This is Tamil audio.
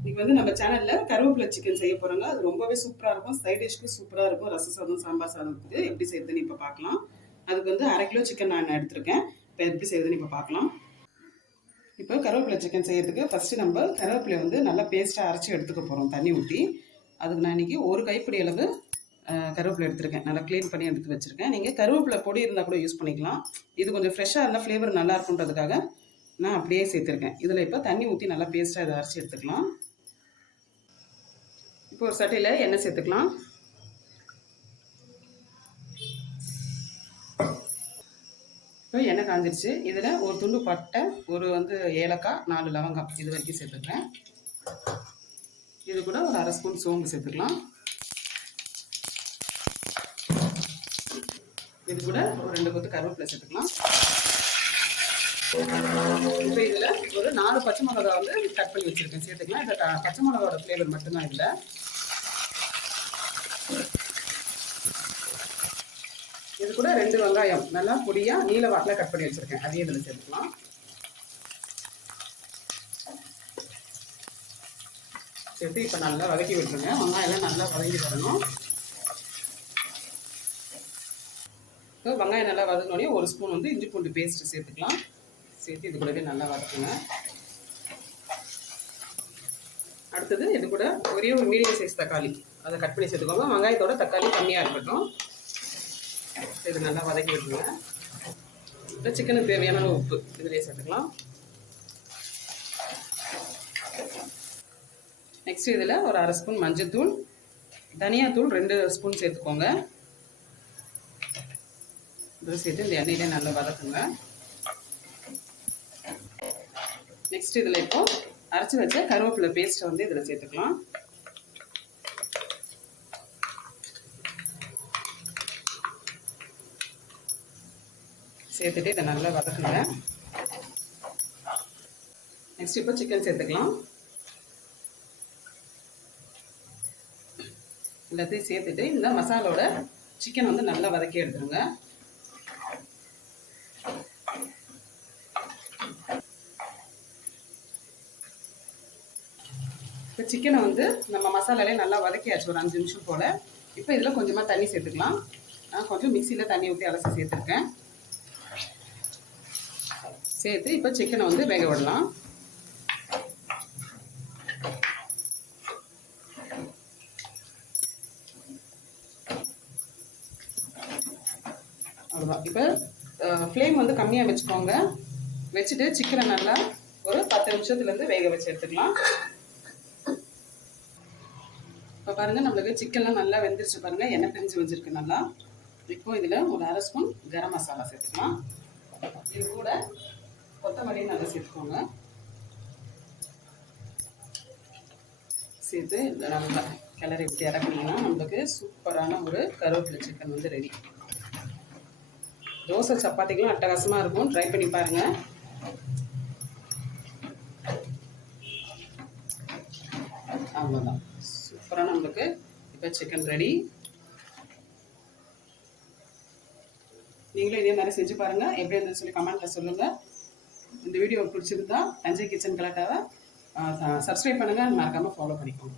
இன்னைக்கு வந்து நம்ம சேனல்ல கருவேப்பிலை சிக்கன் செய்ய போறோங்க. அது ரொம்பவே சூப்பரா இருக்கும். சைட் டிஷ்க்கு சூப்பரா இருக்கும். ரச சாதம் சாம்பார் சாதத்துக்கு எப்படி செய்யுதுன்னு இப்போ பார்க்கலாம். அதுக்கு வந்து அரை கிலோ சிக்கன் நான் எடுத்திருக்கேன். இப்போ எப்படி செய்யுதுன்னு இப்போ பார்க்கலாம். இப்போ கருவேப்பிலை சிக்கன் செய்யறதுக்கு ஃபர்ஸ்ட் நம்ம கருவேப்பிலை வந்து நல்லா பேஸ்ட்டாக அரைச்சி எடுத்துக்க போகிறோம் தண்ணி ஊற்றி அதுக்கு நான் இன்னைக்கு ஒரு கைப்பிடி அளவு கருவேப்பிலை எடுத்திருக்கேன். நல்லா க்ளீன் பண்ணி எடுத்து வச்சிருக்கேன். நீங்கள் கருவேப்பிலை பொடி இருந்தால் கூட யூஸ் பண்ணிக்கலாம். இது கொஞ்சம் ஃப்ரெஷ்ஷாக இருந்தால் ஃப்ளேவர் நல்லா இருக்குன்றதுக்காக நான் அப்படியே சேர்த்துருக்கேன். இதில் இப்போ தண்ணி ஊற்றி நல்லா பேஸ்ட்டாக இதை அரைச்சி எடுத்துக்கலாம். இப்போ ஒரு சட்டையில் எண்ணெய் சேர்த்துக்கலாம். இப்போ எண்ணெய் காஞ்சிருச்சு. இதில் ஒரு துண்டு பட்டை ஒரு வந்து ஏலக்காய் நாலு லவங்கம் இது வரைக்கும் சேர்த்துக்கிறேன். இது கூட ஒரு அரை ஸ்பூன் சோம்பு சேர்த்துக்கலாம். இது கூட ஒரு ரெண்டு கொத்து கருவேப்பிலை சேர்த்துக்கலாம். இப்போ இதில் ஒரு நாலு பச்சை மிளகா வந்து கட் பண்ணி வச்சுருக்கேன். சேர்த்துக்கலாம். இந்த பச்சை மிளகாவோட ஃப்ளேவர் மட்டும்தான் இதில். இது கூட ரெண்டு வெங்காயம். நல்லா பொடியாக நீல வாக்கில் கட் பண்ணி வச்சுருக்கேன். அதையும் இதில் சேர்த்துக்கலாம். சேர்த்து இப்போ நல்லா வதக்கி விட்டுருங்க. வெங்காயம்லாம் நல்லா வதங்கி வரணும். இப்போ வெங்காயம் நல்லா வதங்கினோடனே ஒரு ஸ்பூன் வந்து இஞ்சி பூண்டு பேஸ்ட் சேர்த்துக்கலாம். சேர்த்து இது கூடவே நல்லா வதக்குங்க. அடுத்தது இது கூட ஒரே ஒரு மீடியம் சைஸ் தக்காளி. அதை கட் பண்ணி சேர்த்துக்கோங்க. வெங்காயத்தோட தக்காளி கம்மியாக இருக்கட்டும். இது நல்லா வதக்கி விட்டுருங்க இப்போ சிக்கனுக்கு தேவையான உப்பு இதிலே சேர்த்துக்கலாம். நெக்ஸ்ட் இதில் ஒரு அரை ஸ்பூன் மஞ்சள்தூள் தனியாத்தூள் ரெண்டு ஸ்பூன் சேர்த்துக்கோங்க. இதை சேர்த்து இந்த எண்ணெயிலே நல்லா வதக்குங்க. நெக்ஸ்ட் இதில் இப்போ அரைச்சி வச்ச கருவேப்பிலை பேஸ்ட்டை வந்து இதில் சேர்த்துக்கலாம். சேர்த்துட்டு இதை நல்லா வதக்குங்க. நெக்ஸ்ட் இப்போ சிக்கன் சேர்த்துக்கலாம். எல்லாத்தையும் சேர்த்துட்டு இந்த மசாலோட சிக்கன் வந்து நல்லா வதக்கி எடுத்துருங்க. இப்போ சிக்கனை வந்து நம்ம மசாலாலே நல்லா வதக்கியாச்சு ஒரு அஞ்சு நிமிஷம் போல். இப்போ இதில் கொஞ்சமாக தண்ணி சேர்த்துக்கலாம். நான் கொஞ்சம் மிக்சியில் தண்ணி ஊற்றி அலசி சேர்த்துருக்கேன். சேர்த்து இப்போ சிக்கனை வந்து வேக விடலாம். அவ்வளோதான் இப்போ ஃப்ளேம் வந்து கம்மியாக வச்சுக்கோங்க. வச்சுட்டு சிக்கனை நல்லா ஒரு பத்து நிமிஷத்துலேருந்து வேக வச்சு எடுத்துக்கலாம். இப்போ பாருங்கள் நம்மளுக்கு சிக்கன்லாம் நல்லா வெந்துருச்சு பாருங்கள் எண்ணெய் பிரிஞ்சு வச்சுருக்கு நல்லா. இப்போ இதில் ஒரு அரை ஸ்பூன் கரம் மசாலா சேர்த்துக்கலாம். இது கூட கொத்தமல்லி நல்லா சேர்த்துக்கோங்க சேர்த்து இதை நல்லா கிளறி விட்டு இறக்குனீங்கன்னா நம்மளுக்கு சூப்பரான ஒரு கருவேப்பிலை சிக்கன் வந்து ரெடி தோசை சப்பாத்திக்கெலாம் அட்டகாசமாக இருக்கும். ட்ரை பண்ணி பாருங்கள் அவ்வளோதான் சூப்பராக நம்மளுக்கு இப்போ சிக்கன் ரெடி நீங்களும் இதே மாதிரி செஞ்சு பாருங்கள் எப்படி இருந்துன்னு சொல்லி கமெண்ட்டில் சொல்லுங்கள் இந்த வீடியோ பிடிச்சிருந்தா தஞ்சை கிச்சன் கலாட்டாவை சப்ஸ்கிரைப் பண்ணுங்கள் மறக்காமல் ஃபாலோ பண்ணிக்கோங்க.